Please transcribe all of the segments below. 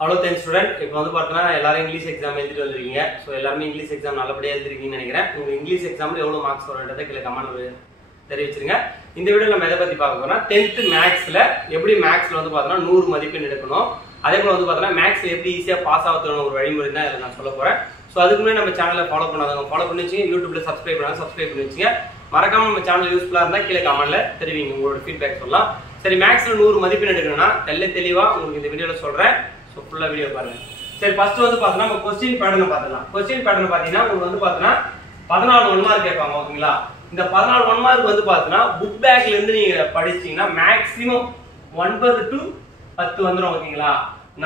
Hello 10th student. இப்போ வந்து பார்த்தா எல்லாரும் இங்கிலீஷ் எக்ஸாம் எழுதிட்டு வந்திருக்கீங்க. சோ எல்லாரும் இங்கிலீஷ் எக்ஸாம் நல்லபடியா எழுதிருக்கீங்கன்னு நினைக்கிறேன். உங்க இங்கிலீஷ் எக்ஸாம்ல எவ்வளவு மார்க்ஸ் வரும்ன்றதை கீழ கமெண்ட்ல தெரிவிச்சிருங்க. இந்த வீடியோல நம்ம எதை பத்தி பார்க்க போறோம்னா 10th மேத்ஸ்ல எப்படி மேத்ஸ்ல வந்து பார்த்தா 100 மதிப்பெண் எடுக்கணும். அதே போல வந்து பார்த்தா மேத்ஸ்ல எப்படி ஈஸியா பாஸ் ஆகறதுன்னு ஒரு வழிமுறை தான் இத நான் சொல்ல போறேன். சோ அதுக்கு முன்னாடி நம்ம சேனலை ஃபாலோ பண்ணாதவங்க ஃபாலோ பண்ணி வச்சுங்க. YouTubeல சப்ஸ்கிரைப் பண்ணாதவங்க சப்ஸ்கிரைப் பண்ணி வச்சுங்க. மறக்காம நம்ம சேனல் யூஸ்ஃபுல்லா இருந்தா கீழ கமெண்ட்ல தெரிவிங்க உங்களோட ஃபீட்பேக் சொல்லலாம். சரி மேத்ஸ்ல 100 மதிப்பெண் எடுக்கணும்னா தெளிவா உங்களுக்கு இந்த வீடியோல சொல்றேன். சோ ஃபுல்லா வீடியோ பாருங்க. சரி ஃபர்ஸ்ட் வந்து பார்த்தா நம்ம क्वेश्चन பேட்டர்ன் பார்த்தலாம். क्वेश्चन பேட்டர்ன் பாத்தீங்கன்னா உங்களுக்கு வந்து பார்த்தா 14 1 மார்க் கேட்பாங்க ஓகேங்களா. இந்த 14 1 மார்க் வந்து பார்த்தா புக் பேக்ல இருந்து நீங்க படிச்சீங்கன்னா மேக்ஸिमम 9 to 10 வந்துரும் ஓகேங்களா.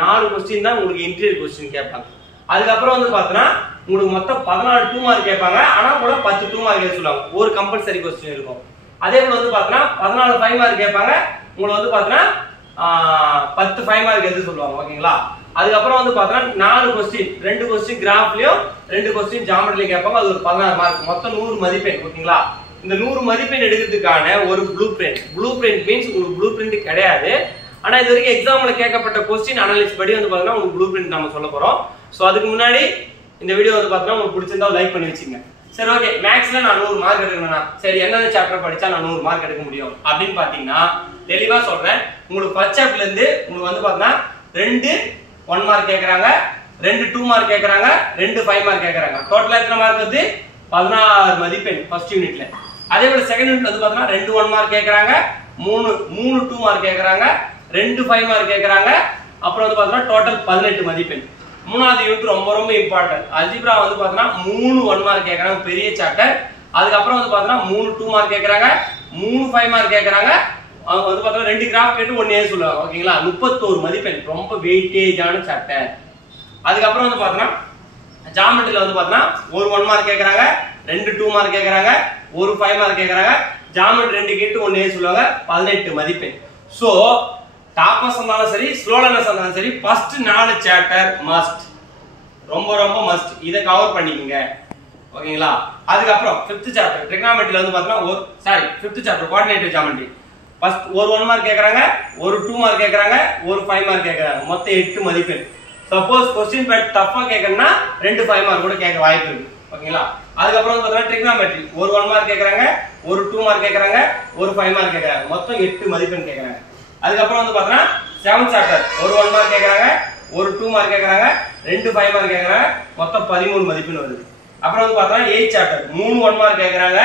4 क्वेश्चन தான் உங்களுக்கு இன்டர்வியூ क्वेश्चन கேட்பாங்க. அதுக்கு அப்புறம் வந்து பார்த்தா உங்களுக்கு மொத்தம் 14 2 மார்க் கேட்பாங்க. ஆனா கூட 10 2 மார்க் எழுத சொல்லுவாங்க. ஒரு கம்பல்சரி क्वेश्चन இருக்கும். அதே போல வந்து பார்த்தா 14 5 மார்க் கேட்பாங்க. உங்களுக்கு வந்து பார்த்தா 10 5 மார்க் எழுத சொல்லுவாங்க ஓகேங்களா. அதுக்கு அப்புறம் வந்து பார்த்தா 4 क्वेश्चन 2 क्वेश्चन கிராஃப்லயும் 2 क्वेश्चन ஜியோமெட்ரிலயும் கேட்பாங்க. அது ஒரு 16 மார்க் மொத்தம் 100 மதிப்பெண் ஓகேங்களா. இந்த 100 மதிப்பெண் எடுக்கிறதுக்கான ஒரு ப்ளூ பிரிண்ட் மீன்ஸ் உங்களுக்கு ப்ளூ பிரிண்ட் கிடையாது. ஆனா இது வரைக்கும் எக்ஸாம்ல கேட்கப்பட்ட क्वेश्चन அனலைஸ் படி வந்து பார்த்தா உங்களுக்கு ப்ளூ பிரிண்ட் நாம சொல்ல போறோம். சோ அதுக்கு முன்னாடி இந்த வீடியோ வந்து பார்த்தா உங்களுக்கு பிடிச்சிருந்தா லைக் பண்ணி வச்சுங்க. சரி ஓகே மேத்ஸ்ல நான் 100 மார்க் எடுக்கணும்னா சரி என்னென்ன சாப்டர் படிச்சா நான் 100 மார்க் எடுக்க முடியும் அப்படின்னு பாத்தீங்கன்னா தெளிவா சொல்றேன். உங்களுக்கு ஃபர்ஸ்ட் சாப்டர்ல இருந்து உங்களுக்கு வந்து பார்த்தா 2 1 மார்க் கேக்குறாங்க, 2 2 மார்க் கேக்குறாங்க, 2 5 மார்க் கேக்குறாங்க. டோட்டலா எத்தனை மார்க் வந்து 16 மதிப்பெண் ஃபர்ஸ்ட் யூனிட்ல. அதே போல செகண்ட் யூனிட்ல வந்து பார்த்தா 2 1 மார்க் கேக்குறாங்க, 3 2 மார்க் கேக்குறாங்க, 2 5 மார்க் கேக்குறாங்க. அப்புறம் வந்து பார்த்தா டோட்டல் 18 மதிப்பெண். மூணாவது யூனிட் ரொம்ப ரொம்ப இம்பார்ட்டன்ட். அல்ஜிப்ரா வந்து பார்த்தா 3 1 மார்க் கேக்குறாங்க பெரிய சாப்டர். அதுக்கு அப்புறம் வந்து பார்த்தா 3 2 மார்க் கேக்குறாங்க, 3 5 மார்க் கேக்குறாங்க. அவங்க வந்து பார்த்தா 2 கிராஃப் கேட்டு 1 ஏ சொல்லுவாங்க ஓகேங்களா. 31 மதிப்பெண் ரொம்ப வெயிட்டேஜான சாப்டர். அதுக்கு அப்புறம் வந்து பார்த்தா ஜியோமெட்ரில வந்து பார்த்தா ஒரு 1 மார்க் கேக்குறாங்க, 2 2 மார்க் கேக்குறாங்க, ஒரு 5 மார்க் கேக்குறாங்க. ஜியோமெட்ரி 2 கேட்டு 1 ஏ சொல்லுவாங்க 18 மதிப்பெண். சோ டாப்பர்ஸ் இருந்தாலும் சரி ஸ்லோலர்ஸ் இருந்தாலும் சரி ஃபர்ஸ்ட் 4 சாப்டர் மஸ்ட் ரொம்ப ரொம்ப மஸ்ட். இத கவர் பண்ணிக்கங்க ஓகேங்களா. அதுக்கு அப்புறம் 5th சாப்டர் ட்ரிகோனோமெட்ரில வந்து பார்த்தா ஒரு 5th chapter coordinator geometry first ஒரு 1 மார்க் கேக்குறாங்க, ஒரு 2 மார்க் கேக்குறாங்க, ஒரு 5 மார்க் கேக்குறாங்க. மொத்தம் 8 மதிப்பெண். சப்போஸ் क्वेश्चन பேட் டஃபா கேக்குறனா 2 5 மார்க் கூட கேட்க வாய்ப்பு இருக்கு ஓகேங்களா. அதுக்கு அப்புறம் வந்து பார்த்தா ட்ரிகோனோமெட்ரி ஒரு 1 மார்க் கேக்குறாங்க, ஒரு 2 மார்க் கேக்குறாங்க, ஒரு 5 மார்க் கேக்குறாங்க. மொத்தம் 8 மதிப்பெண் கேக்குறாங்க. அதுக்கு அப்புறம் வந்து பார்த்தா 7th சாப்டர் ஒரு 1 மார்க் கேக்குறாங்க, ஒரு 2 மார்க் கேக்குறாங்க, 2 5 மார்க் கேக்குறாங்க. மொத்தம் 13 மதிப்பெண் வருது. அப்புறம் வந்து பார்த்தா 8th சாப்டர் 3 1 மார்க் கேக்குறாங்க,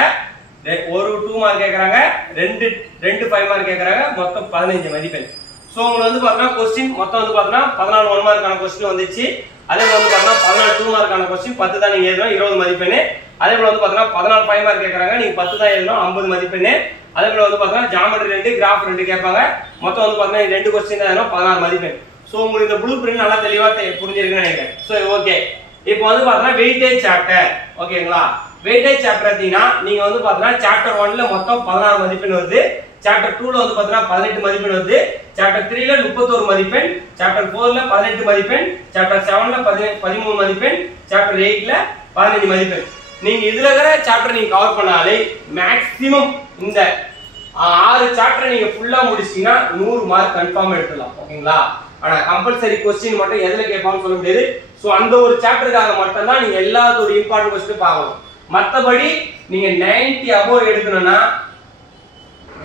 ஒரு 2 மார்க் கேக்குறாங்க, 2 5 மார்க் கேக்குறாங்க. மொத்தம் 15 மதிப்பெண். சோ உங்களுக்கு வந்து பார்த்தா क्वेश्चन மொத்தம் வந்து பார்த்தா 14 1 மார்க்கான क्वेश्चन வந்துச்சு. அதே போல வந்து பார்த்தா 14 2 மார்க்கான क्वेश्चन 10 தான் நீங்க எழுதணும் 20 மதிப்பெண். அதே போல வந்து பார்த்தா 14 5 மார்க் கேக்குறாங்க நீங்க 10 தான் எழுதணும் 50 மதிப்பெண். அதே போல வந்து பார்த்தா ஜியோமெட்ரி 2 கிராஃப் 2 கேட்பாங்க. மொத்தம் வந்து பார்த்தா 2 क्वेश्चन தான் எழுதணும் 16 மதிப்பெண். சோ உங்களுக்கு இந்த ப்ளூ பிரிண்ட் நல்லா தெளிவா புரிஞ்சிருக்குன்னு நினைக்கிறேன். சோ ஓகே இப்போ வந்து பார்த்தா வெயிட்டேஜ் சாப்டர் ஓகேங்களா. வெயிட்டேஜ் சாப்டர் எடுத்தீங்கன்னா நீங்க வந்து பார்த்தா சாப்டர் 1ல மொத்தம் 16 மதிப்பெண் வருது. சாப்டர் 2ல வந்து பார்த்தா 18 மதிப்பெண் வருது. சாப்டர் 3ல 31 மதிப்பெண், சாப்டர் 4ல 18 மதிப்பெண், சாப்டர் 7ல 13 மதிப்பெண், சாப்டர் 8ல 15 மதிப்பெண். நீங்க இதுல இருக்கிற சாப்டர் நீங்க கவர் பண்ணாலே மேக்ஸिमम இந்த 6 சாப்டர் நீங்க ஃபுல்லா முடிச்சீங்கன்னா 100 மார்க் கன்ஃபார்ம் எடுத்துடலாம் ஓகேங்களா. ஆனா கம்பல்சரி क्वेश्चन மட்டும் எதுல கேட்பாங்கன்னு சொல்ல முடியாது. சோ அந்த ஒரு சாப்டருக்காக மட்டும் தான் நீங்க எல்லாத்தோட இம்பார்ட்டன்ட் क्वेश्चन பார்க்கணும். மத்தபடி நீங்க 90 அபோவ் எடுக்கணும்னா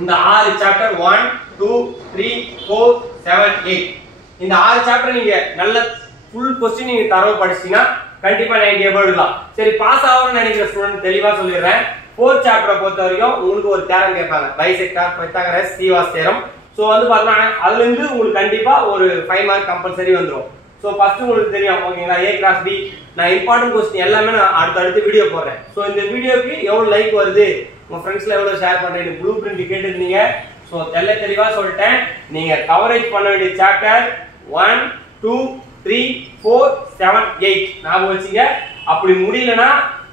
இந்த 6 சாப்டர் 1 2 3 4 7 8 இந்த 6 சாப்டர் நீங்க நல்ல ஃபுல் क्वेश्चन நீங்க தரவா படிச்சீங்கன்னா கண்டிப்பா 90 அபோவ் எடுக்கலாம். சரி பாஸ் ஆகணும்னு நினைக்கிற ஸ்டூடண்ட் தெளிவா சொல்லிடுறேன். 4th சாப்டரை பொறுத்த வரைக்கும் உங்களுக்கு ஒரு தேரம் கேட்பாங்க பைசெக்டார் பைத்தாகரஸ் சீவாஸ் தேரம். சோ வந்து பார்த்தா அதுல இருந்து உங்களுக்கு கண்டிப்பா ஒரு 5 மார்க் கம்பல்சரி வந்துரும். சோ ஃபர்ஸ்ட் உங்களுக்கு தெரியும் ஓகேங்களா a cross b. நான் இம்பார்ட்டன்ட் क्वेश्चन எல்லாமே நான் அடுத்து வீடியோ போடுறேன். சோ இந்த வீடியோக்கு எவ்வளவு லைக் வருது உங்க ஃப்ரெண்ட்ஸ்ல எவ்வளவு ஷேர் பண்றீங்க ப்ளூ பிரிண்ட் கேட்டிருந்தீங்க. சோ தெளிவா சொல்லிட்டேன். நீங்க கவரேஜ் பண்ண வேண்டிய சாப்டர் 1 2 3 4 7 8 ஞாபகம் வச்சுங்க. அப்படி முடியலனா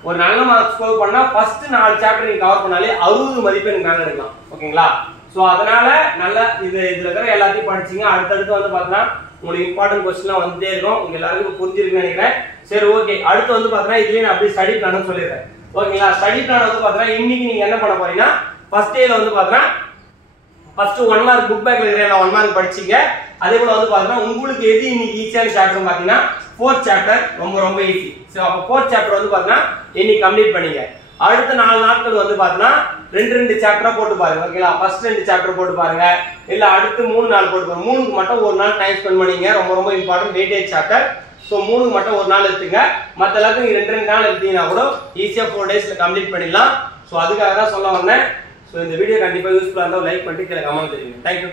ஒரு நல்ல மார்க் ஸ்கோர் பண்ணா ஃபர்ஸ்ட் 4 சாப்டர் நீங்க கவர் பண்ணாலே 60 மதிப்பெண் மேல எடுக்கலாம் ஓகேங்களா. சோ அதனால நல்ல இதுல இருக்கிற எல்லாத்தையும் படிச்சீங்க. அடுத்து வந்து பார்த்தா உங்களுக்கு இம்பார்ட்டன்ட் क्वेश्चनலாம் வந்துட்டே இருக்கும். உங்க எல்லாருக்கும் புரிஞ்சிருக்குன்னு நினைக்கிறேன். சரி ஓகே அடுத்து வந்து பார்த்தா இதுலயே நான் அப்படியே ஸ்டடி பிளான் சொல்லிடுறேன் ஓகேங்களா. ஸ்டடி பிளான் வந்து பார்த்தா இன்னைக்கு நீங்க என்ன பண்ண போறீங்கன்னா ஃபர்ஸ்ட் டேல வந்து பார்த்தா ஃபர்ஸ்ட் 1 மார்க் புக் பேக்ல இருக்கிற 1 மார்க் படிச்சீங்க. அதே போல வந்து பாத்தீங்கன்னா உங்களுக்கு எது இன்னைக்கு ஈஸியான சாப்டர் பாத்தீங்கன்னா 4th சாப்டர் ரொம்ப ஈஸி. சோ அப்ப 4th சாப்டர் வந்து பாத்தீங்கன்னா இன்னைக்கு கம்ப்ளீட் பண்ணீங்க. அடுத்த 4 நாட்கள் வந்து பாத்தீங்கன்னா 2 சாப்டரா போட்டு பாருங்க. ஓகேங்களா? ஃபர்ஸ்ட் 2 சாப்டர் போட்டு பாருங்க, இல்ல அடுத்து 3 நாள் போட்டு பாருங்க. 3க்கு மட்டும் ஒரு நாள் டைம் ஸ்பெண்ட் பண்ணீங்க. ரொம்ப இம்பார்ட்டன்ட் வெயிட்டேஜ் சாப்டர். சோ 3க்கு மட்டும் ஒரு நாள் எடுத்துங்க. மத்த எல்லாத்துக்கும் 2 நாள் எடுத்தீங்கன்னா கூட ஈஸியா 4 டேஸ்ல கம்ப்ளீட் பண்ணிடலாம். சோ அதுக்காக தான் சொல்ல வந்தேன். சோ இந்த வீடியோ கண்டிப்பா யூஸ்ஃபுல்லா இருந்தா லைக் பண்ணிட்டு கீழ கமெண்ட் தெரியுங்க. Thank you.